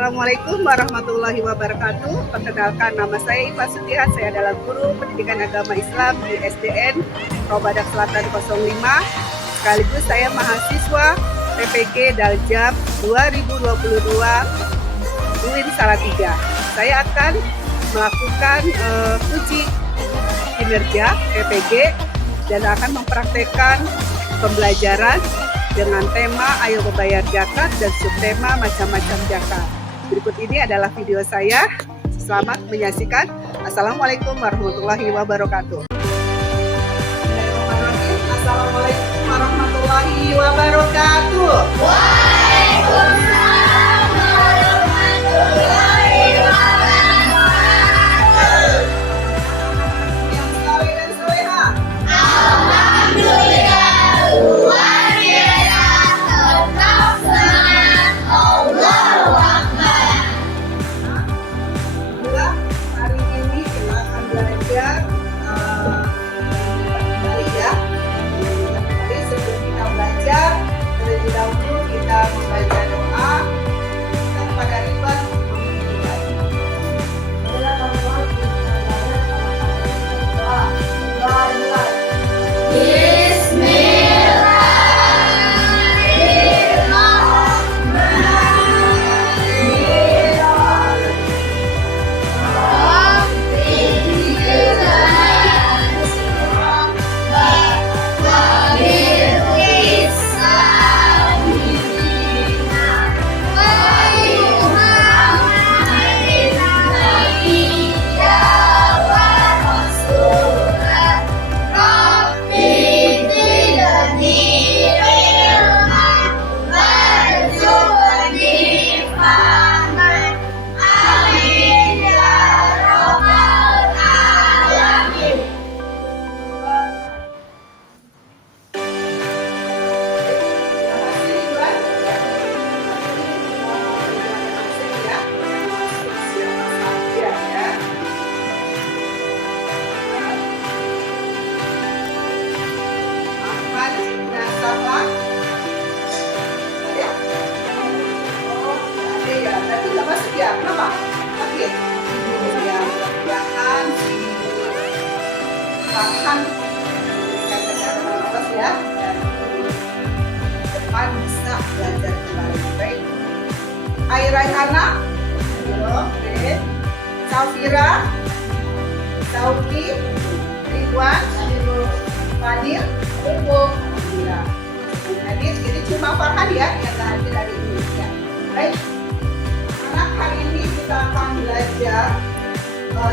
Assalamualaikum warahmatullahi wabarakatuh. Perkenalkan, nama saya Iva Sutihan. Saya adalah guru pendidikan agama Islam di SDN Badak Selatan 05. Sekaligus saya mahasiswa PPG Daljab 2022 UIN Salatiga. Saya akan melakukan uji kinerja PPG dan akan mempraktekkan pembelajaran dengan tema Ayo Membayar Zakat dan subtema Macam-macam Zakat. Berikut ini adalah video saya. Selamat menyaksikan. Assalamualaikum warahmatullahi wabarakatuh. Assalamualaikum warahmatullahi wabarakatuh. Waalaikumsalam warahmatullahi wabarakatuh. Yang saleh dan soleha. Alhamdulillah, luar biasa, tetap semangat, Allahu Akbar. Alhamdulillah, hari ini kita akan belajar kembali ya. Jadi sebelum kita belajar, terlebih dahulu kita membaca doa kepada Ridwan. Ya, kenapa? Oke. Ya, mudah-mudahan si Farhan yang kesehatan terus ya, dan depan bisa belajar kembali. Baik. Airaihana, oke. Safira, Sauki, Ridwan, Fadil, Upo, Alhamdulillah. Jadi cuma Farhan ya yang hadir dari Indonesia. Baik. Hari ini kita akan belajar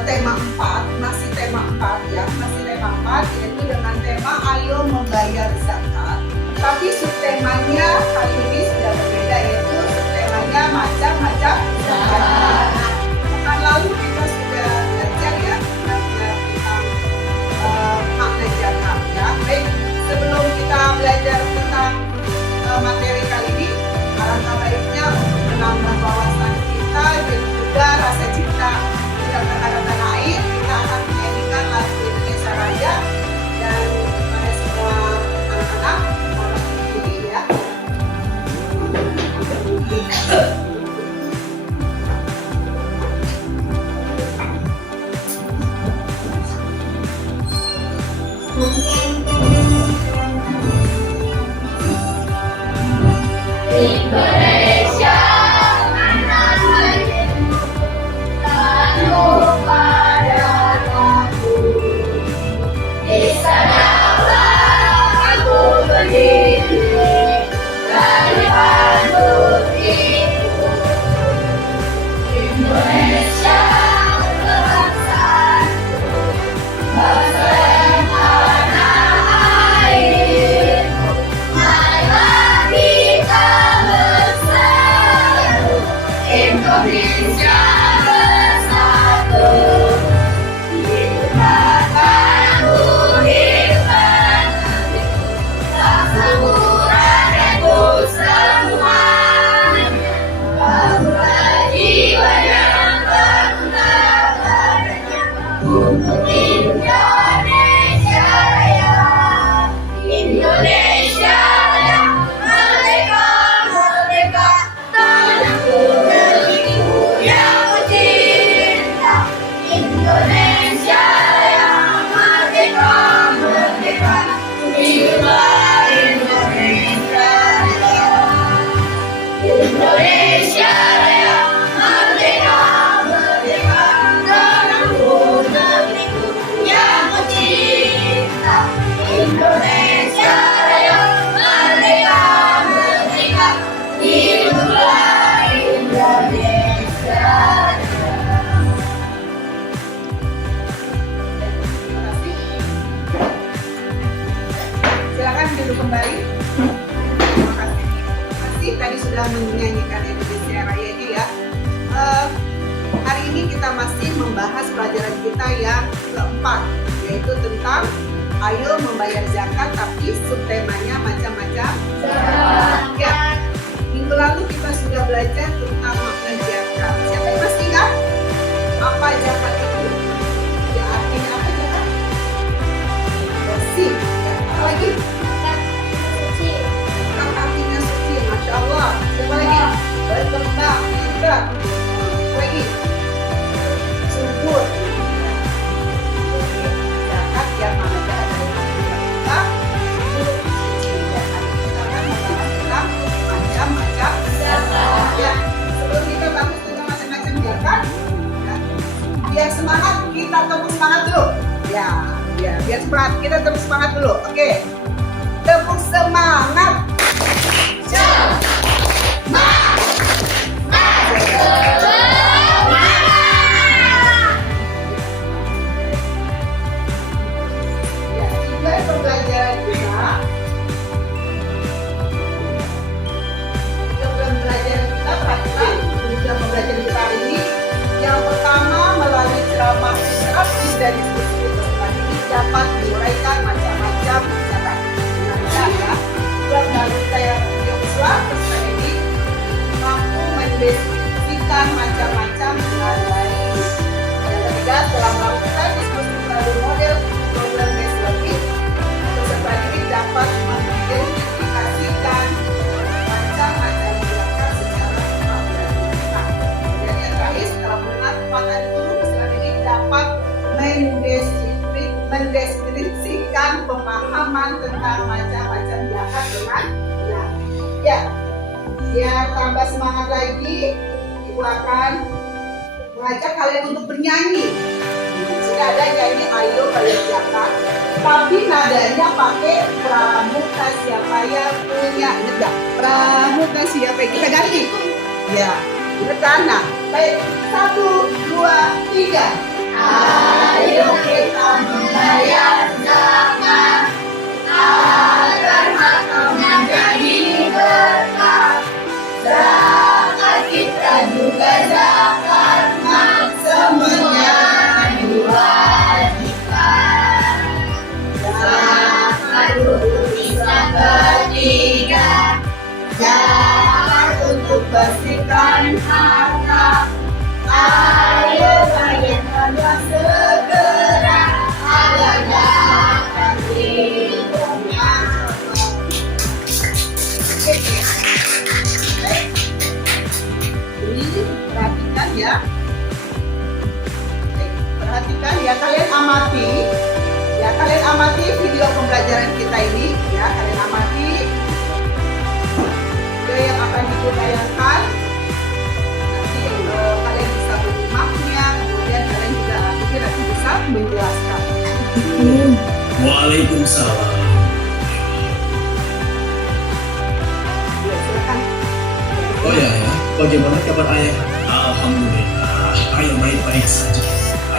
tema 4, masih tema 4 ya, masih tema 4 yaitu dengan tema Ayo Membayar Zakat. Tapi subtemanya kali ini sudah berbeda, yaitu subtemanya Macam-macam Zakat. Pekan lalu kita sudah belajar ya, tentang makna zakat ya. Baik, sebelum kita belajar tentang materi kali ini, alangkah baiknya untuk menambah wawasan kita dan juga rasa cinta kita terhadap tanah air. Kita akan menyanyikan lagu Indonesia Raya dan pada semua anak-anak mohon diri ya. menyanyikan Indonesia Raya ini ya. Hari ini kita masih membahas pelajaran kita yang keempat, yaitu tentang ayo membayar zakat, tapi subtemanya macam-macam. Ya, minggu lalu kita sudah belajar tentang makna zakat. Siapa yang masih ingat apa zakat itu? Ya, artinya apa zakat? Bersih. Ya, apa lagi? Artinya suci. Masya Allah. Siapa lagi? Berkembang, pintar. Apa lagi? Subur. Zakat yang mana zakat dari kita? Kita akan membahas tentang macam-macam zakat. Ya, sebelum kita bahas tentang macam-macam zakat, ya, biar semangat kita tepuk semangat dulu. Ya, biar semangat kita tepuk semangat dulu. Oke, tepuk semangat. Dari diskusi ini dapat diuraikan macam-macam zakat. Baru saya Joshua peserta ini mampu mendeskripsikan macam-macam hal lain. Yang ketiga, setelah melakukan diskusi melalui model program based learning, peserta ini dapat mengidentifikasikan macam-macam zakat secara memperhatikan. Dan yang terakhir, setelah mengenal itu, peserta ini dapat mendeskripsikan pemahaman tentang macam-macam zakat dengan benar. Ya, tambah semangat lagi, Ibu akan mengajak kalian untuk bernyanyi. Sudah ada nyanyi ayo bayar zakat, tapi nadanya pakai pramuka siapa yang punya. Ingat gak? Pramuka siapa yang kita ganti? Ya, ingat kan? Nah, baik, 1, 2, 3. Ayo kita membayar zakat agar hartanya jadi berkah. Zakat kita juga zakat mat, semuanya diwajibkan. Zakat untuk Islam ketiga, zakat untuk bersihkan harta. Ayo bayarkanlah segera agar dapat diterima. Ini perhatikan ya. Perhatikan ya, kalian amati. Ya, kalian amati video pembelajaran kita ini. Ya, kalian amati video yang akan ditayangkan. Kalian bisa menyimaknya, kemudian kalian juga nanti bisa menjelaskan. Waalaikumsalam. Ya, silakan. Oh ya, bagaimana kabar ayah? Alhamdulillah, ayah baik-baik saja.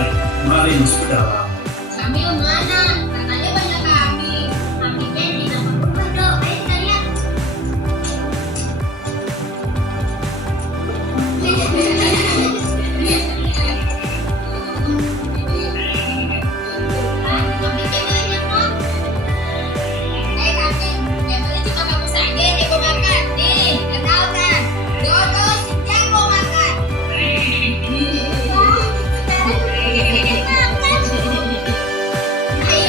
Ayo, mari masuk ke dalam. Kami mana? Katanya banyak kami. Kami jadi nama berdoa. Ayo kita lihat. Ayo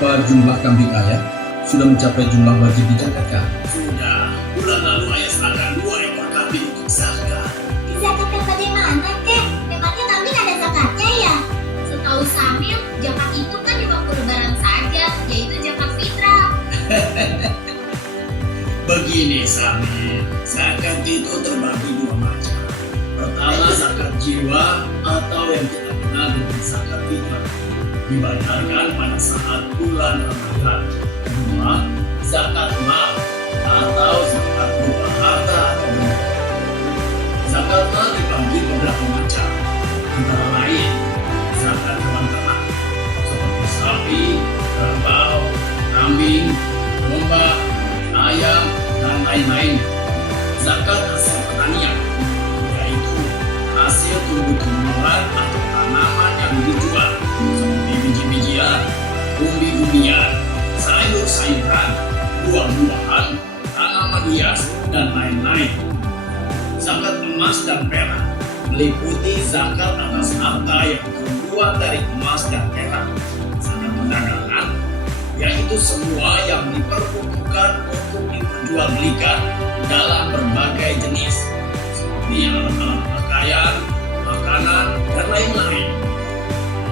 berapa jumlah kambing ayah? Sudah mencapai jumlah wajib di Jakarta? Sudah, bulan lalu ayah serahkan 2 ekor kambing untuk zakat. Zakatkan bagaimana, Kek? Memangnya kambing ada zakatnya ya? Setahu Samil, zakat itu kan 50 barang saja, yaitu zakat fitrah. Begini Sami, zakat itu terbagi 2 macam. Pertama zakat jiwa atau yang kita kenal dengan zakat fitrah, dibayarkan pada saat bulan Ramadan. Kedua, zakat mal atau zakat berupa harta atau benda. Zakat mal dibagi beberapa macam, antara lain zakat hewan ternak seperti sapi, kerbau, kambing, domba, ayam, dan lain-lain. Zakat hasil pertanian, yaitu hasil tumbuh-tumbuhan atau tanaman yang dijual, seperti biji-bijian, umbi-umbian, sayur-sayuran, buah-buahan, tanaman hias, dan lain-lain. Zakat emas dan perak meliputi zakat atas harta yang terbuat dari emas dan perak. Zakat perdagangan yaitu semua yang diperuntukkan untuk diperjualbelikan dalam berbagai jenis, seperti alat-alat pakaian, makanan, dan lain-lain.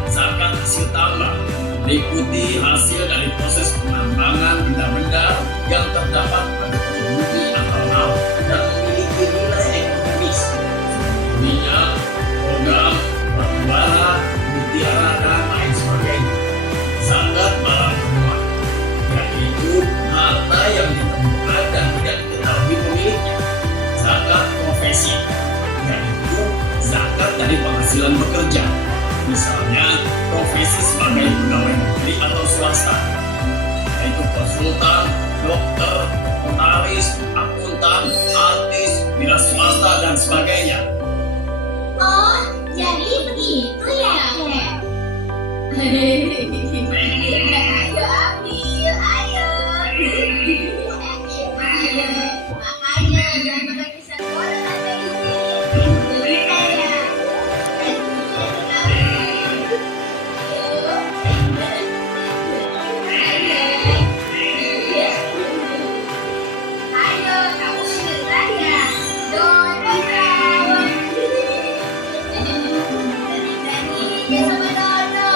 Zakat hasil tambang meliputi hasil dari proses penambangan benda-benda yang terdapat pada bumi atau laut dan memiliki nilai ekonomis, seperti minyak, logam, batu bara, mutiara, dan lain sebagainya. Zakat barang temuan, yaitu harta yang ditemukan dan tidak diketahui pemiliknya. Zakat profesi, yaitu zakat dari penghasilan bekerja, misalnya profesi sebagai pegawai negeri atau swasta, yaitu konsultan, dokter, notaris, akuntan, artis, wira swasta, dan sebagainya. Oh, jadi begitu ya, Kek? Ayo ambil, ayo. Ayo, makanya jangan pakai pisang goreng ada ini. Beli saya. Ayo, kamu beneran ya? Dodo kawan. Berani-beraninya sama Dodo.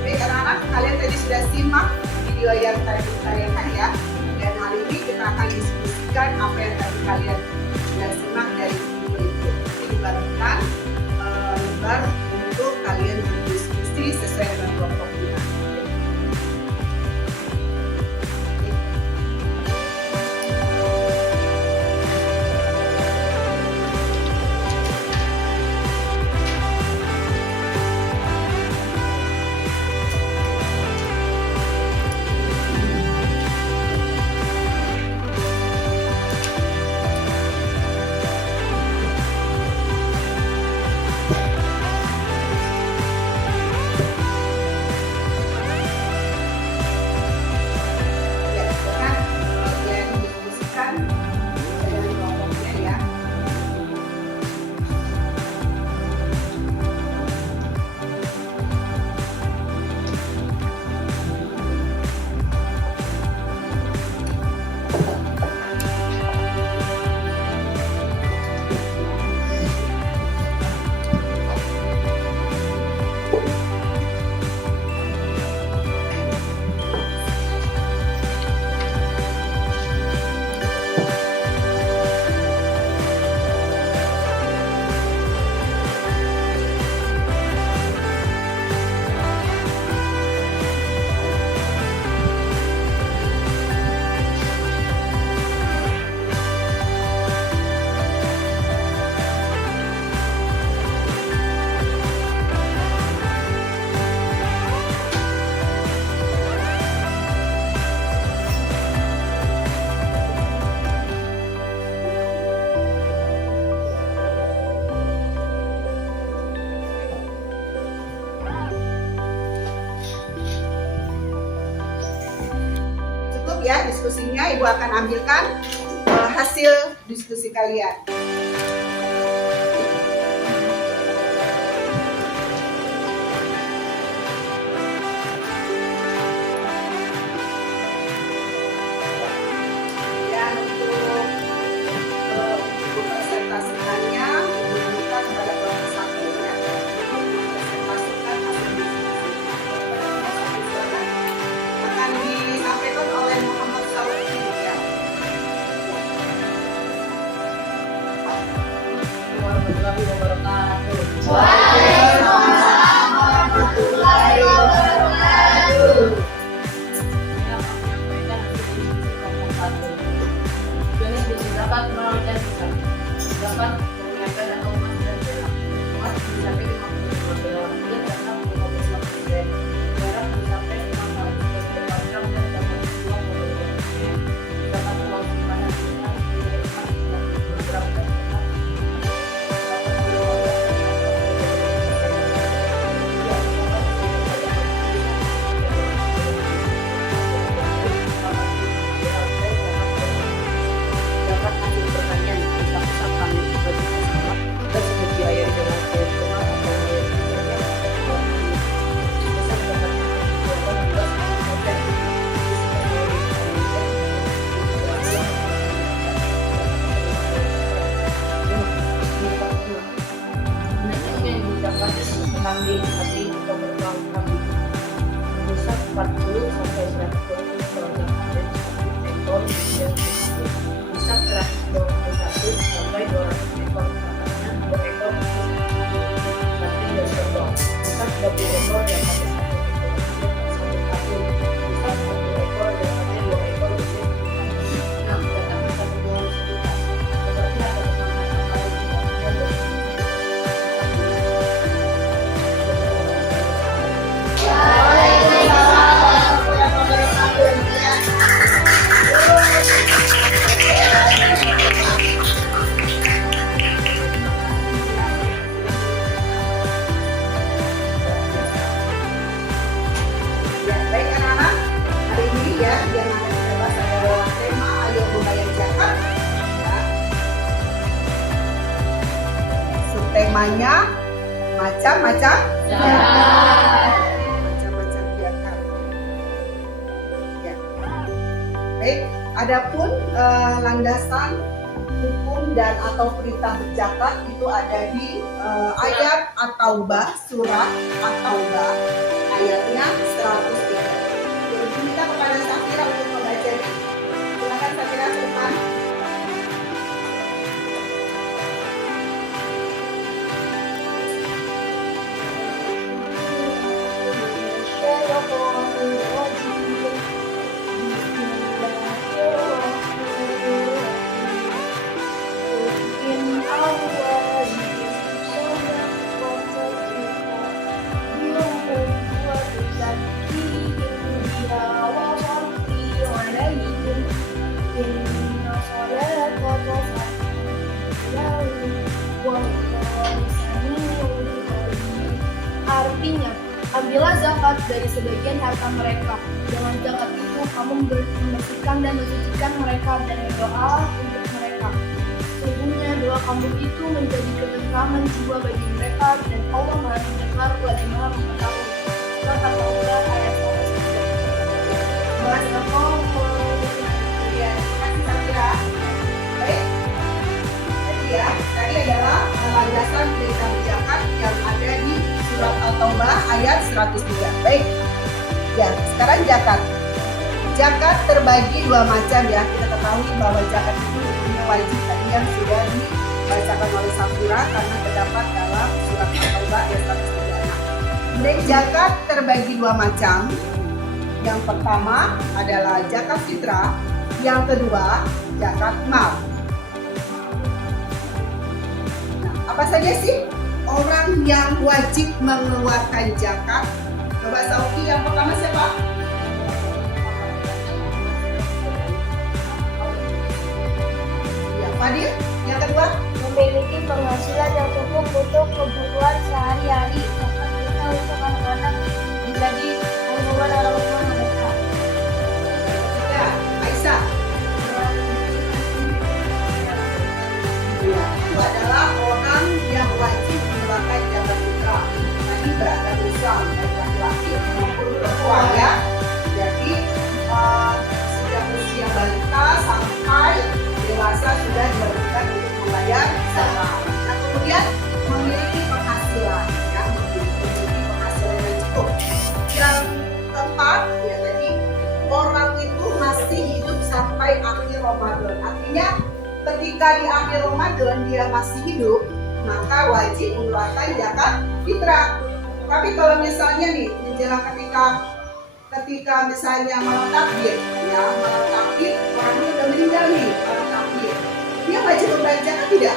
Baik anak-anak, kalian tadi sudah simak video yang tadi saya ya. Dan hari ini kita akan diskusikan apa yang tadi kalian sudah simak dari video itu. Ini dibagikan lembar untuk kalian berdiskusi sesuai dengan kelompoknya. diskusinya, Ibu akan ambilkan hasil diskusi kalian. Dan untuk presentasikannya diberikan kepada kelompok 1 ya. Presentasikan hasil diskusi akan disampaikan oleh Muhammad Sauki ya. Warahmatullahi wabarakatuh. Waalaikumsalam warahmatullahi wabarakatuh. Saya akan menyampaikan hasil diskusi kelompok 1. Jenis diskusi zakat, nol dan zakat. Zakat menyiapkan dan umat dan berak. Umat mencapai 55 dolar dan zakat 55%. Berak mencapai 524 gram dan zakat 20%. Zakat uang simpanan tunai 450 gram dan zakat zakat hasil pertanian bisa pusatkan bagi masyarakat dan sumber biaya di dalam perhitungan atau sebesar zakat kambing, sapi, atau beruang kambing besar 40 sampai 120 kg dan 1 ekor dan besar 121 sampai 200 ekor katanya 2 ekor sapi dan beruang besar 30 ekor dan sampai 1 ekor satu besar 1 ekor dan sampai 2 ekor dan datang ke 1 bulan sejuta berarti ada pertanyaan lain Ya, baik anak-anak, hari ini ya yang akan kita bahas adalah tema ayo membayar zakat. Ya. Subtemanya macam-macam zakat. Macam-macam zakat. Ya. Baik, adapun landasan hukum dan atau perintah berzakat itu ada di ayat At-Taubah, surat At-Taubah ayatnya 103. Jadi minta kepada Safira untuk membacanya. Silakan Safira ke depan. Artinya, ambillah zakat dari sebagian harta mereka. Dengan zakat itu, kamu membersihkan dan mensucikan mereka dan berdoa untuk mereka. Sesungguhnya doa kamu itu menjadi ketentraman jiwa bagi mereka dan Allah Maha mendengar lagi Maha mengetahui. Surat At-Taubah ayat 103. Ya, terima kasih Safira. Baik. Jadi ya, tadi adalah landasan perintah berzakat yang ada di surat At-Taubah ayat 103. Baik. Ya, sekarang zakat. Zakat terbagi dua macam ya. Kita ketahui bahwa zakat itu hukumnya wajib tadi yang sudah dibacakan oleh Safira karena terdapat dalam surat At-Taubah ayat 103. Baik, zakat terbagi dua macam. Yang pertama adalah zakat fitrah, yang kedua zakat mal. Nah, apa saja sih orang yang wajib mengeluarkan zakat? Coba Sauki, yang pertama siapa? Ya, Fadil, yang kedua? Memiliki penghasilan yang cukup untuk kebutuhan sehari-hari. Zakat kita untuk anak-anak menjadi tanggungan orang tua mereka. Ya, Aisyah. Ya, itu adalah orang yang wajib menunaikan zakat fitrah. Tadi beragam Islam, baik laki-laki maupun perempuan ya. Jadi sejak usia balita sampai dewasa sudah diwajibkan untuk membayar zakat. Nah, kemudian memiliki penghasilan, ya, memiliki penghasilan yang cukup. Yang keempat, ya tadi orang itu masih hidup sampai akhir Ramadan. Artinya ketika di akhir Ramadan dia masih hidup, maka wajib mengeluarkan zakat fitrah. Tapi kalau misalnya nih menjelang ketika misalnya malam takbir, ya malam takbir orangnya udah meninggal nih malam takbir, dia wajib membayar zakat tidak?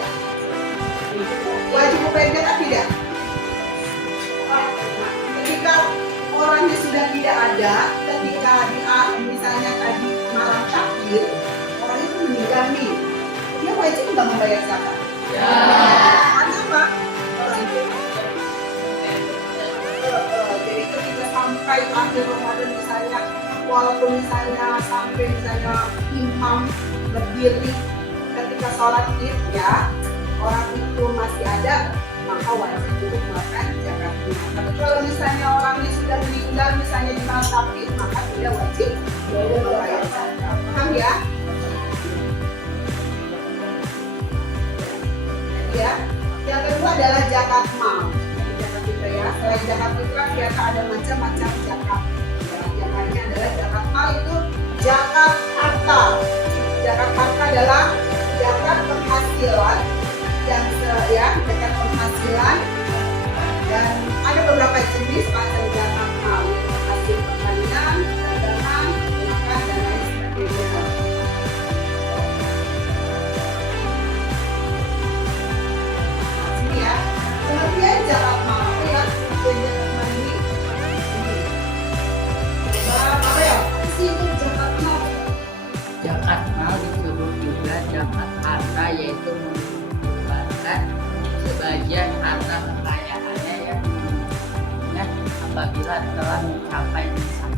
Wajib membayar zakat tidak? Nah, ketika orangnya sudah tidak ada, ketika misalnya tadi malam takbir orang itu meninggal nih, dia wajib nggak membayar zakat? Ya. Karena apa? Jadi ketika sampai akhir Ramadan misalnya, walaupun misalnya sampai misalnya imam berdiri ketika sholat id ya, orang itu masih ada, maka wajib untuk melakukan zakat. Tapi kalau misalnya orangnya sudah meninggal misalnya di malam takbir, maka tidak wajib membayar zakat. Paham ya? Ya, yang kedua adalah zakat mal. Zakat fitrah ya. Selain zakat fitrah ternyata ada macam-macam zakat. Ya, yang lainnya adalah zakat mal itu zakat harta. Zakat harta adalah zakat penghasilan yang zakat penghasilan, dan ada beberapa jenis macam zakat mal, hasil pertanian, dagangan, makan dan lain sebagainya. Ya, kemudian zakat mal ya, zakat mal ini. Apa ya? Sih itu zakat mal. Zakat mal disebut juga zakat harta, yaitu mengeluarkan sebagian harta kekayaannya yang dimilikinya apabila telah mencapai nisab.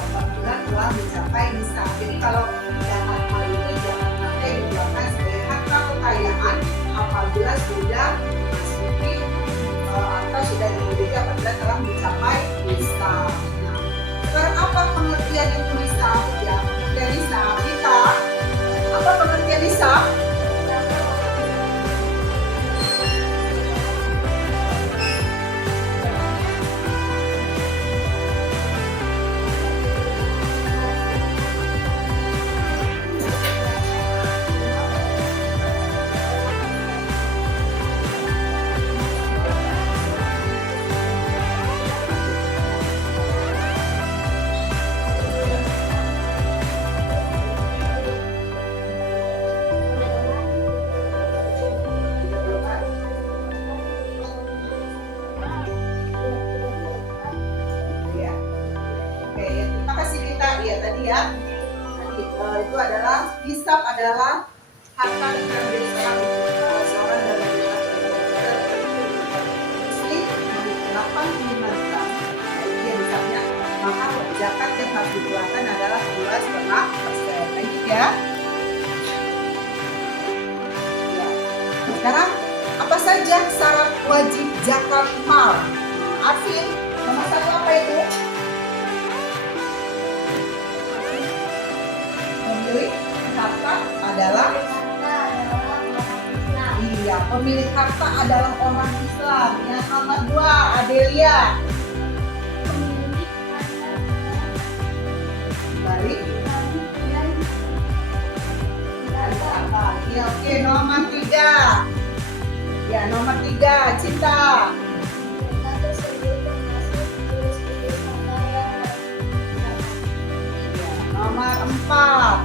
Apabila telah mencapai nisab. Jadi kalau zakat mal itu zakat harta yang dikeluarkan sebagai harta kekayaan apabila sudah masuki atau sudah dimiliki apabila telah mencapai nisab. Nah, sekarang apa pengertian itu nisab? Ya, pengertian nisab kita. Apa pengertian nisab? Ya. Oke, terima kasih Rita. Ya tadi ya. Tadi itu adalah nisab adalah harta yang menjadi seorang dari muslim 85 juta. Jadi yang nisabnya, maka zakat yang harus dikeluarkan adalah 2,5%. Lanjut ya. Ya. Sekarang apa saja syarat wajib zakat mal? Arvin, nomor 1 apa itu? Pemilik harta adalah iya, pemilik harta adalah orang Islam. Yang nomor 2, Adelia. Balik. Ya, oke, nomor 3. Ya, nomor 3, Cinta. Nomor 4,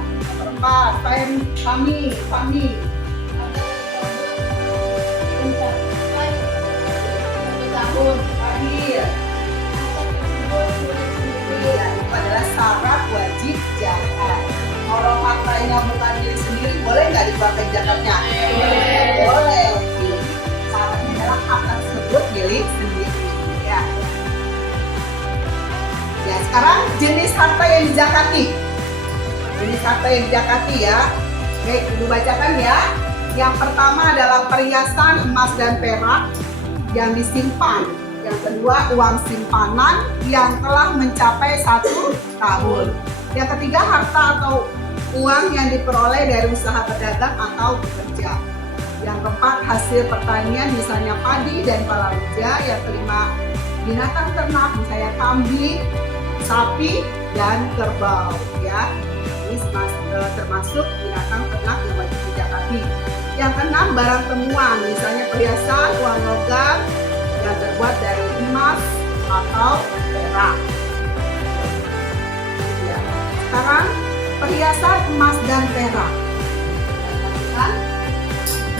Fahmi. Tahun akhir. Iya, itu adalah syarat wajib zakat. Kalau hartanya bukan diri sendiri, boleh nggak dipakai zakatnya? Boleh. Syaratnya adalah harta tersebut milik sendiri. Ya. Ya, sekarang jenis harta yang dizakati. Jenis jenis apa yang dijakati ya. Oke, ibu bacakan ya. Yang pertama adalah perhiasan emas dan perak yang disimpan. Yang kedua, uang simpanan yang telah mencapai 1 tahun. Yang ketiga, harta atau uang yang diperoleh dari usaha berdagang atau bekerja. Yang keempat, hasil pertanian misalnya padi dan palawija. Yang kelima, binatang ternak misalnya kambing, sapi, dan kerbau ya. Ini termasuk binatang ternak yang wajib dijakati. Yang keenam, barang temuan misalnya perhiasan, uang logam yang terbuat dari emas atau perak. Ya. Sekarang perhiasan emas dan perak. Kan?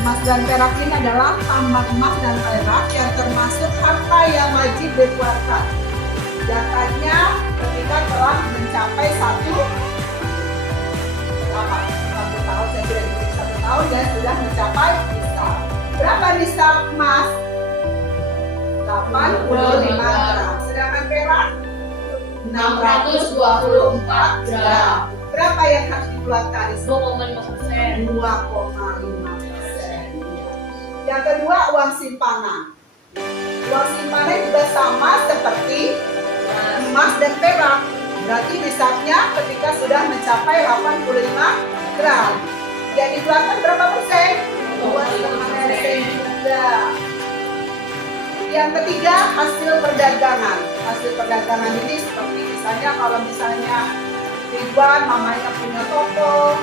Emas dan perak ini adalah tambang emas dan perak yang termasuk harta yang wajib dikeluarkan. Zakatnya ketika telah mencapai 1 tahun, saya sudah diberi 1 tahun dan sudah mencapai nisab. Berapa nisab emas? 85 gram. Sedangkan perak 624 gram. Berapa yang harus dikeluarkan? 2,5%. 2,5%. Yang kedua, uang simpanan. Uang simpanan juga sama seperti emas dan perak. Berarti nisabnya ketika sudah mencapai 85 gram. Yang dikeluarkan berapa persen? 2,5% juga. Yang ketiga, hasil perdagangan. Hasil perdagangan ini seperti misalnya kalau misalnya Ridwan mamanya punya toko,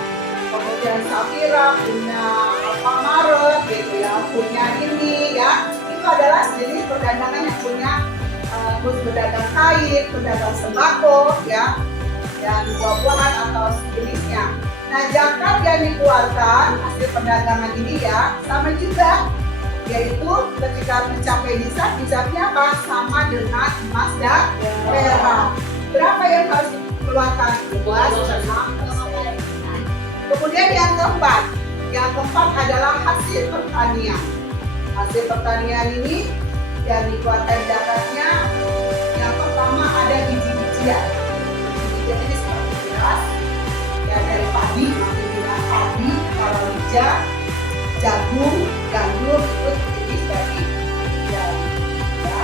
kemudian Safira punya Alfamaret gitu ya, punya ini ya. Itu adalah jenis perdagangan yang punya terus berdagang kain, berdagang sembako ya, dan buah-buahan atau sejenisnya. Nah, zakat yang dikeluarkan hasil perdagangan ini ya sama juga, yaitu ketika mencapai nisab, nisabnya apa? Sama dengan emas dan perak. Berapa yang harus dikeluarkan? 2,5%. Kemudian yang keempat adalah hasil pertanian. Hasil pertanian ini yang dikeluarkan zakatnya, yang pertama ada biji-bijian. Biji-bijian ini seperti beras, ya dari padi, maksudnya padi, palawija, jagung, gandum, itu jenis dari biji-bijian. Ya.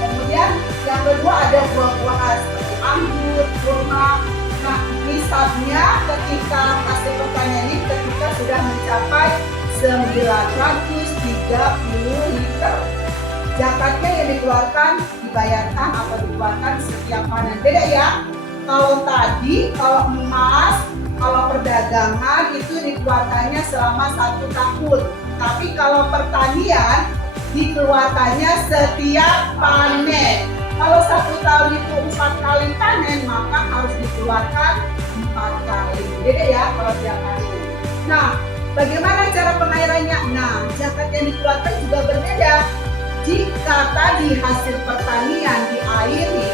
Kemudian yang kedua ada buah-buahan seperti anggur, kurma. Nah, nisabnya ketika hasil pertanian ini ketika sudah mencapai 930 liter. Zakatnya yang dikeluarkan, dibayarkan atau dikeluarkan setiap panen. Beda ya. Kalau tadi, kalau emas, kalau perdagangan itu dikeluarkannya selama 1 tahun. Tapi kalau pertanian dikeluarkannya setiap panen. Kalau 1 tahun itu 4 kali panen, maka harus dikeluarkan 4 kali. Beda ya kalau tiap hari. Nah, bagaimana cara pengairannya? Nah, zakat yang dikeluarkan juga berbeda. Jika tadi hasil pertanian diairi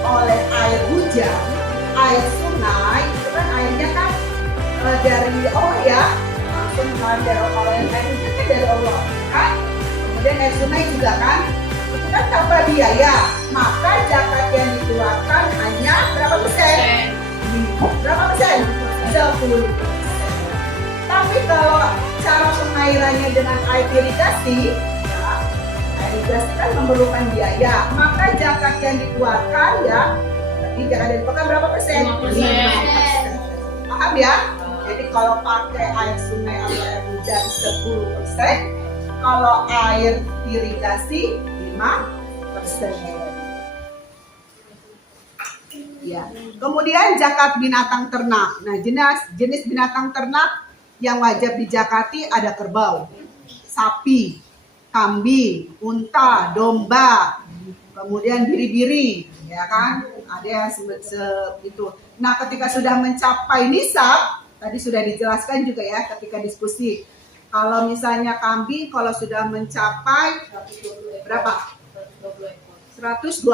oleh air hujan, air sungai, itu kan airnya kan dari Allah ya, langsung dari Allah, yang air hujan kan dari Allah kan. Kemudian air sungai juga kan, itu kan tanpa biaya, maka zakat yang dikeluarkan hanya berapa persen? Berapa persen? 10%. Tapi kalau cara pengairannya dengan air irigasi, air irigasi kan memerlukan biaya, maka zakat yang dikeluarkan ya, jadi zakat yang dikeluarkan berapa persen? 5%. Paham ya? Jadi kalau pakai air sungai atau air hujan 10%, kalau air irigasi 5%. Ya. Kemudian zakat binatang ternak. Nah, jenis binatang ternak yang wajib dijakati ada kerbau, sapi, kambing, unta, domba, kemudian biri-biri, ya kan? Ada yang itu. Nah, ketika sudah mencapai nisab, tadi sudah dijelaskan juga ya ketika diskusi. Kalau misalnya kambing, kalau sudah mencapai berapa? 120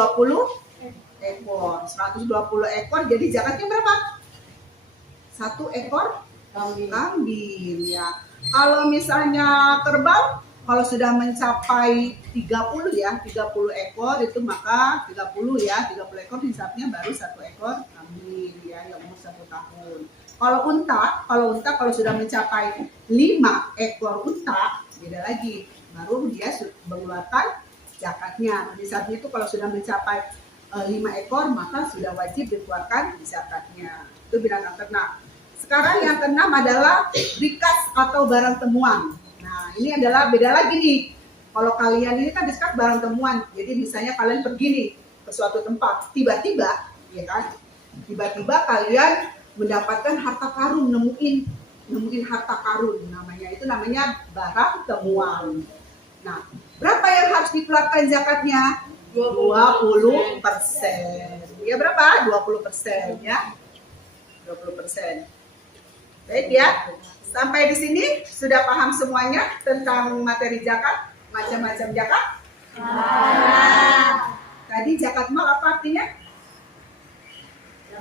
ekor. 120 ekor, jadi zakatnya berapa? 1 ekor kambing ya. Kalau misalnya kerbau, kalau sudah mencapai 30 ya, 30 ekor itu maka 30 ya, 30 ekor nisabnya baru 1 ekor kambing ya yang umur 1 tahun. Kalau unta sudah mencapai 5 ekor unta, beda lagi. Baru dia mengeluarkan zakatnya. Di saat itu kalau sudah mencapai 5 ekor, maka sudah wajib dikeluarkan zakatnya. Itu binatang ternak. Sekarang yang keenam adalah rikas atau barang temuan. Nah, ini adalah beda lagi nih. Kalau kalian ini kan rikas barang temuan. Jadi misalnya kalian pergi nih ke suatu tempat, tiba-tiba, ya kan? Tiba-tiba kalian mendapatkan harta karun, nemuin harta karun, namanya barang temuan. Nah, berapa yang harus dikeluarkan zakatnya? 20%. Ya berapa? 20% ya. 20%. Baik ya. Sampai di sini sudah paham semuanya tentang materi zakat, macam-macam zakat? Tadi zakat mal apa artinya?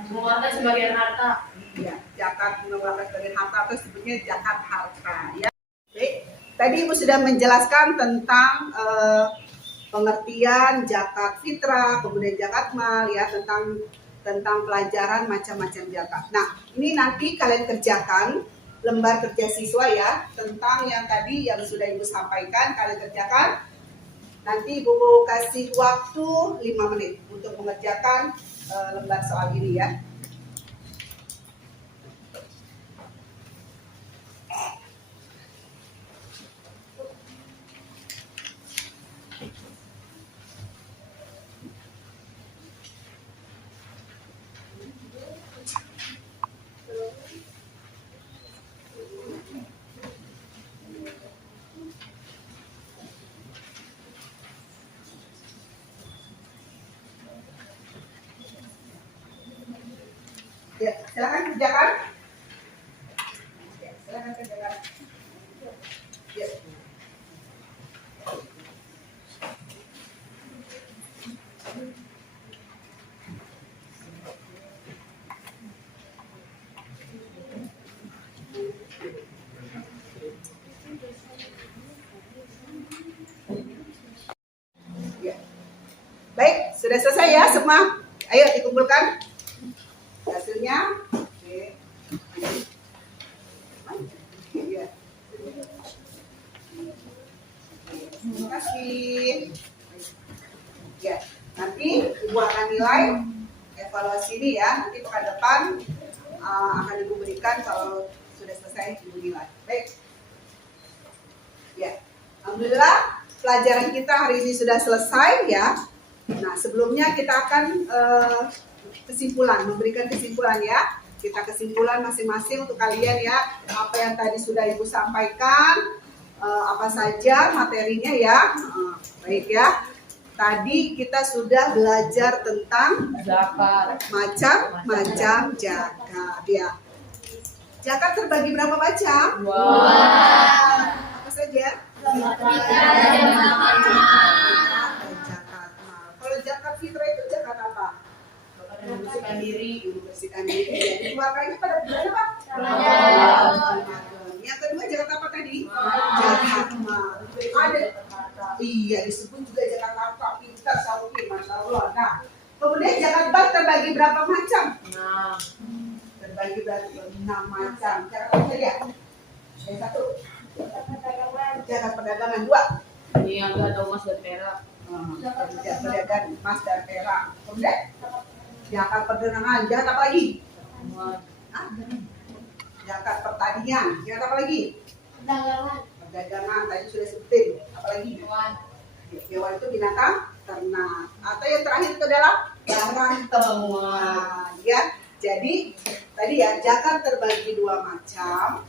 Mengeluarkan sebagian harta. Ya, zakat mengeluarkan sebagian harta atau sebutnya zakat harta ya. Baik. Tadi Ibu sudah menjelaskan tentang pengertian zakat fitrah, kemudian zakat mal ya, tentang pelajaran macam-macam zakat. Nah, ini nanti kalian kerjakan lembar kerja siswa ya, tentang yang tadi yang sudah Ibu sampaikan, kalian kerjakan. Nanti Ibu kasih waktu 5 menit untuk mengerjakan lembar soal ini ya. Ya, silakan kerjakan. Ya, silakan kerjakan. Ya. Ya. Baik, sudah selesai ya semua. Ayo dikumpulkan hasilnya. Oke. Ya. Terima kasih. Ya, nanti Ibu akan nilai evaluasi ini ya. Nanti pekan depan akan Ibu berikan kalau sudah selesai Ibu nilai. Baik. Ya, alhamdulillah pelajaran kita hari ini sudah selesai ya. Nah, sebelumnya kita akan memberikan kesimpulan ya. Kita kesimpulan masing-masing untuk kalian ya. Apa yang tadi sudah Ibu sampaikan, apa saja materinya ya. Baik ya. Tadi kita sudah belajar tentang Zakat. macam-macam zakat ya. Zakat terbagi berapa macam? Apa saja? Kalau zakat fitrah itu zakat apa? Membersihkan diri. Membersihkan diri. Jadi keluarganya pada bulan apa? Ramadan. Yang kedua zakat apa tadi? Zakat mal. Ada. Iya, disebut juga zakat harta, pintar, sauki, masya Allah. Nah, kemudian zakat mal terbagi berapa macam? Nah, Terbagi berapa? 6 macam. Zakat apa saja? Yang satu. Zakat perdagangan. 2. ini yang gak tahu emas dan perak. Zakat perdagangan emas dan perak. Kemudian zakat perdagangan. Zakat apa lagi? Hah? Zakat pertanian. Zakat apa lagi? Perdagangan. Tadi sudah sebutin. Apa lagi? Hewan itu binatang ternak. Atau yang terakhir itu adalah barang temuan. Ya. Jadi tadi ya zakat terbagi 2 macam.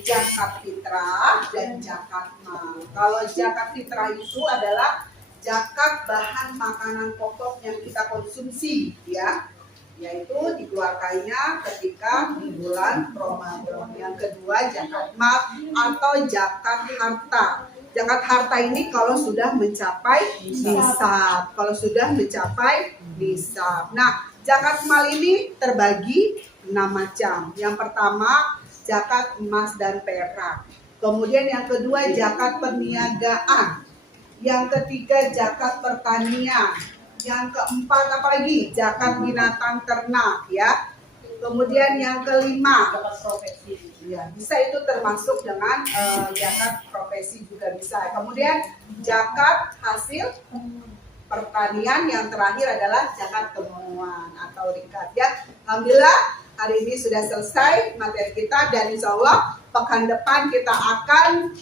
Zakat fitrah dan zakat mal. Kalau zakat fitrah itu adalah zakat bahan makanan pokok yang kita konsumsi ya, yaitu dikeluarkannya ketika di bulan Ramadan. Yang kedua zakat mal atau zakat harta. Zakat harta ini kalau sudah mencapai nisab. Nah, zakat mal ini terbagi 6 macam. Yang pertama zakat emas dan perak. Kemudian yang kedua zakat perniagaan. Yang ketiga zakat pertanian. Yang keempat apa lagi? Zakat binatang ternak ya. Kemudian yang kelima, Zakat profesi. ya, bisa itu termasuk dengan zakat profesi juga bisa. Kemudian zakat hasil pertanian, yang terakhir adalah zakat temuan atau rikat ya. Alhamdulillah hari ini sudah selesai materi kita, dan insya Allah pekan depan kita akan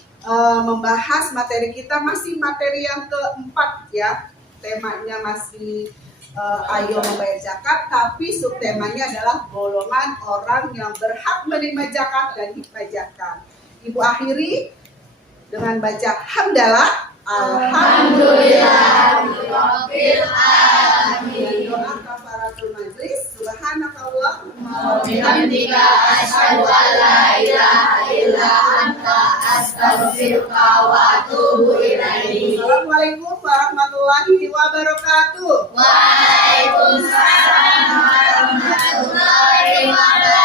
membahas materi kita, masih materi yang keempat ya. Temanya masih ayo membayar zakat, tapi subtemanya adalah golongan orang yang berhak menerima zakat dan hikmah zakat. Ibu akhiri dengan baca hamdalah, alhamdulillahirabbil alamin. Doa kafaratul majlis, subhanakallahumma wa bihamdika asyhadu an la ilaha illa anta astaghfiruka wa atubu ilaik. Assalamualaikum warahmatullahi wabarakatuh. Waalaikumsalam warahmatullahi wabarakatuh.